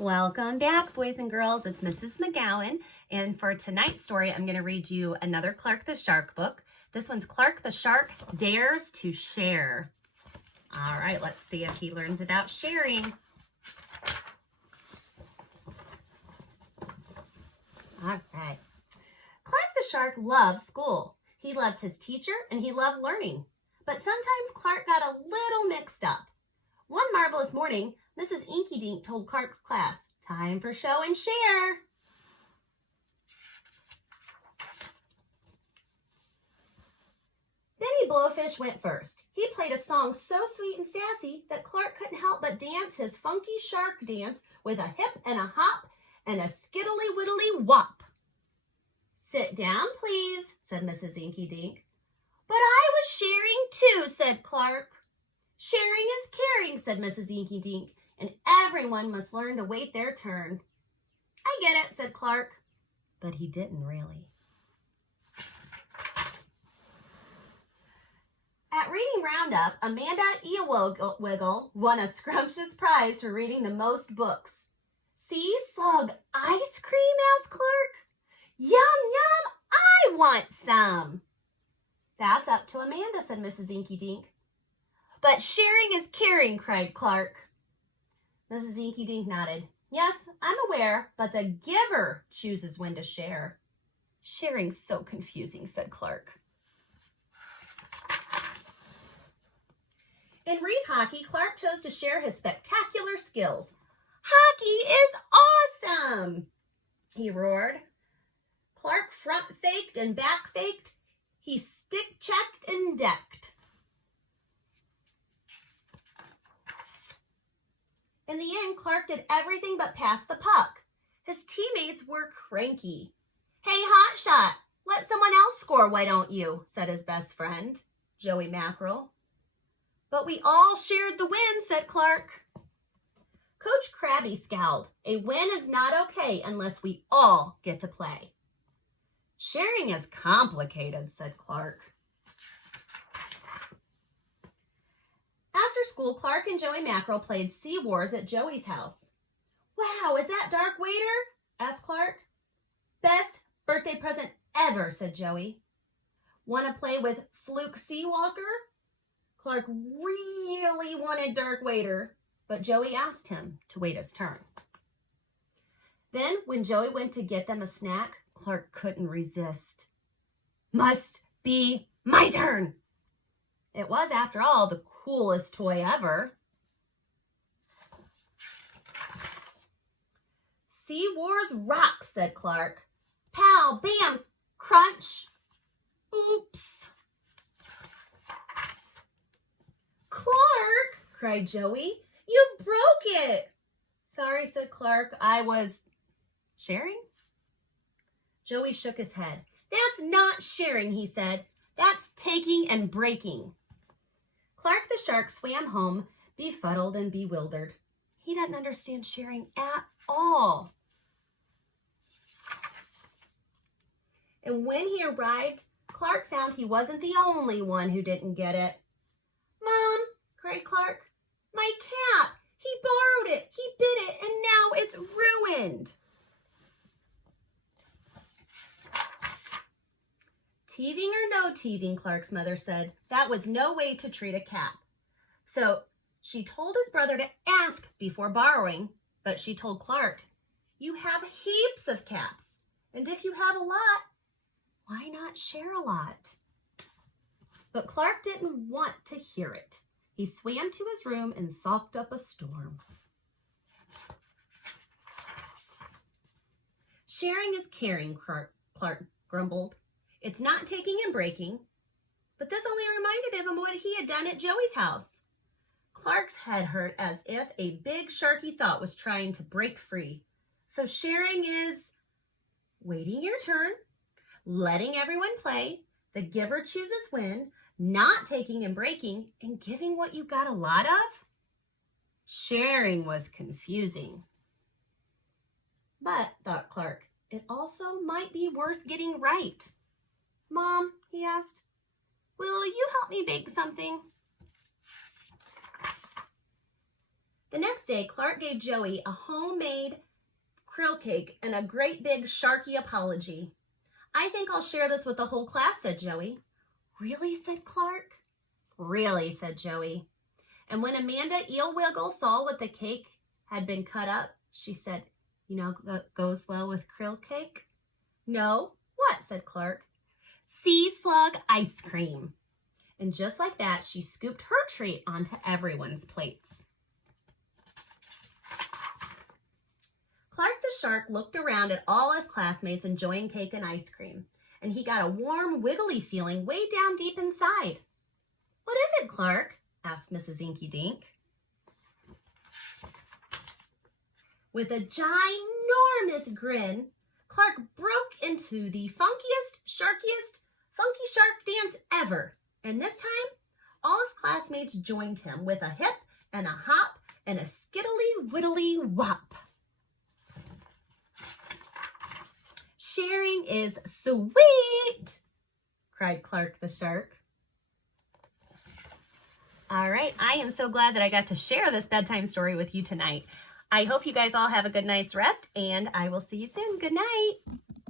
Welcome back, boys and girls. It's Mrs. McGowan, and for tonight's story, I'm going to read you another Clark the Shark book. This one's Clark the Shark Dares to Share. All right, let's see if he learns about sharing. All right. Clark the Shark loved school. He loved his teacher, and he loved learning. But sometimes Clark got a little mixed up. One marvelous morning, Mrs. Inky Dink told Clark's class, "Time for show and share." Benny Blowfish went first. He played a song so sweet and sassy that Clark couldn't help but dance his funky shark dance with a hip and a hop and a skiddly-widdly whop. "Sit down, please," said Mrs. Inky Dink. "But I was sharing too," said Clark. "Sharing is caring," said Mrs. Inky Dink, "and everyone must learn to wait their turn." "I get it," said Clark. But he didn't really. At Reading Roundup, Amanda Eowiggle won a scrumptious prize for reading the most books. "See slug ice cream?" asked Clark. "Yum, yum, I want some." "That's up to Amanda," said Mrs. Inky Dink. "But sharing is caring," cried Clark. Mrs. Inky Dink nodded. "Yes, I'm aware, but the giver chooses when to share." "Sharing's so confusing," said Clark. In wreath hockey, Clark chose to share his spectacular skills. "Hockey is awesome!" he roared. Clark front faked and back faked. He stick checked and decked. In the end, Clark did everything but pass the puck. His teammates were cranky. "Hey, hotshot, let someone else score, why don't you?" said his best friend, Joey Mackerel. "But we all shared the win," said Clark. Coach Krabby scowled. "A win is not okay unless we all get to play." "Sharing is complicated," said Clark. After school, Clark and Joey Mackerel played Sea Wars at Joey's house. "Wow, is that Dark Waiter?" asked Clark. "Best birthday present ever," said Joey. "Want to play with Fluke Seawalker?" Clark really wanted Dark Waiter, but Joey asked him to wait his turn. Then, when Joey went to get them a snack, Clark couldn't resist. "Must be my turn." It was, after all, the coolest toy ever. "Sea Wars rocks," said Clark. "Pow, bam, crunch. Oops." "Clark," cried Joey, "you broke it." "Sorry," said Clark. "I was sharing." Joey shook his head. "That's not sharing," he said. "That's taking and breaking." Clark the Shark swam home, befuddled and bewildered. He didn't understand sharing at all. And when he arrived, Clark found he wasn't the only one who didn't get it. "Mom," cried Clark, "my cap! He borrowed it, he bit it, and now it's ruined." "Teething or no teething," Clark's mother said, "that was no way to treat a cap." So she told his brother to ask before borrowing, but she told Clark, "You have heaps of caps, and if you have a lot, why not share a lot?" But Clark didn't want to hear it. He swam to his room and socked up a storm. "Sharing is caring," Clark grumbled. "It's not taking and breaking." But this only reminded him of what he had done at Joey's house. Clark's head hurt as if a big sharky thought was trying to break free. So sharing is waiting your turn, letting everyone play, the giver chooses when, not taking and breaking, and giving what you got a lot of? Sharing was confusing. But, thought Clark, it also might be worth getting right. "Mom," he asked, "will you help me bake something?" The next day, Clark gave Joey a homemade krill cake and a great big Sharky apology. "I think I'll share this with the whole class," said Joey. "Really?" said Clark. "Really," said Joey. And when Amanda Eelwiggle saw what the cake had been cut up, she said, "You know what goes well with krill cake?" "No, what?" said Clark. "Sea slug ice cream." And just like that, she scooped her treat onto everyone's plates. Clark the shark looked around at all his classmates enjoying cake and ice cream, and he got a warm, wiggly feeling way down deep inside. "What is it, Clark?" asked Mrs. Inky Dink. With a ginormous grin, Clark broke into the sharkiest funky shark dance ever. And this time, all his classmates joined him with a hip and a hop and a skiddly-widdly whop. "Sharing is sweet," cried Clark the shark. All right, I am so glad that I got to share this bedtime story with you tonight. I hope you guys all have a good night's rest, and I will see you soon. Good night.